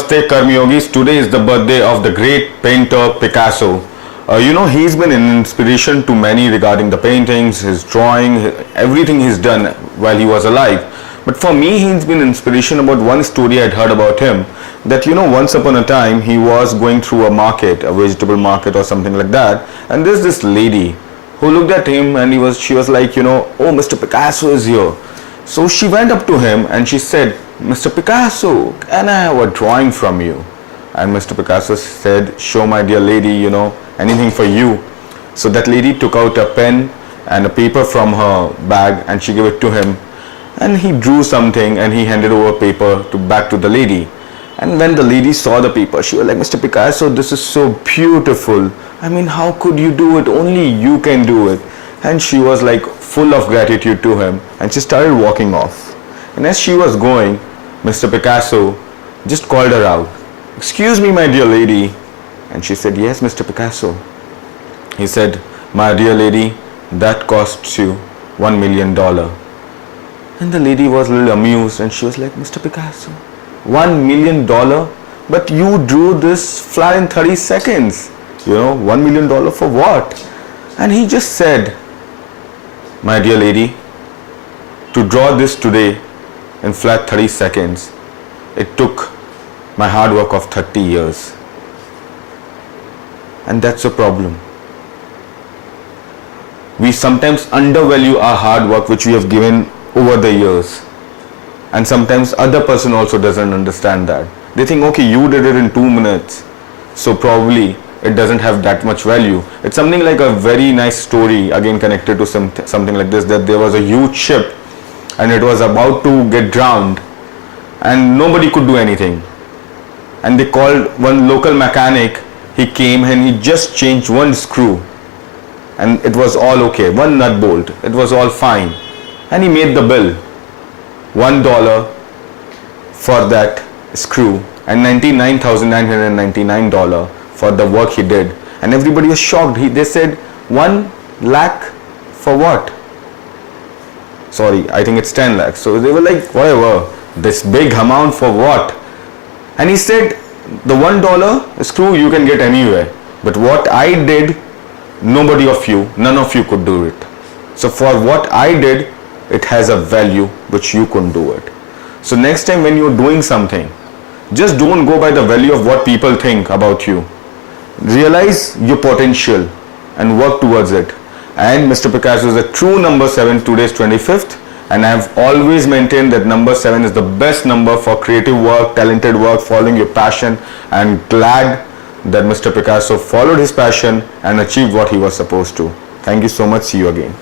Namaste Karmi Yogis. Today is the birthday of the great painter Picasso. He's been an inspiration to many regarding the paintings, his drawing, everything he's done while he was alive. But for me, he's been inspiration about one story I'd heard about him, that once upon a time he was going through a market, a vegetable market or something like that, and there's this lady who looked at him and she was like, oh, Mr. Picasso is here. So she went up to him and she said, Mr. Picasso, can I have a drawing from you? And Mr. Picasso said, sure, my dear lady, anything for you. So that lady took out a pen and a paper from her bag and she gave it to him. And he drew something and he handed over paper back to the lady. And when the lady saw the paper, she was like, Mr. Picasso, this is so beautiful. I mean, how could you do it? Only you can do it. And she was like full of gratitude to him and she started walking off. And as she was going, Mr. Picasso just called her out. Excuse me, my dear lady. And she said, yes, Mr. Picasso. He said, my dear lady, that costs you $1 million. And the lady was a little amused and she was like, Mr. Picasso, $1 million? But you drew this flower in 30 seconds. $1 million for what? And he just said, my dear lady, to draw this today in flat 30 seconds, it took my hard work of 30 years. And that's a problem. We sometimes undervalue our hard work which we have given over the years. And sometimes other person also doesn't understand that. They think, okay, you did it in 2 minutes, so probably it doesn't have that much value. It's something like a very nice story, again connected to something like this, that there was a huge ship and it was about to get drowned and nobody could do anything. And they called one local mechanic. He came and he just changed one screw and it was all okay, one nut bolt, it was all fine. And he made the bill, $1 for that screw and $99,999 for the work he did. And everybody was shocked. They said, 1 lakh for what? Sorry, I think it's 10 lakhs. So they were like, whatever, this big amount for what? And he said, the $1 screw you can get anywhere. But what I did, none of you could do it. So for what I did, it has a value which you couldn't do it. So next time when you're doing something, just don't go by the value of what people think about you. Realize your potential and work towards it. And Mr. Picasso is a true number 7, today's 25th. And I have always maintained that number 7 is the best number for creative work, talented work, following your passion. And glad that Mr. Picasso followed his passion and achieved what he was supposed to. Thank you so much. See you again.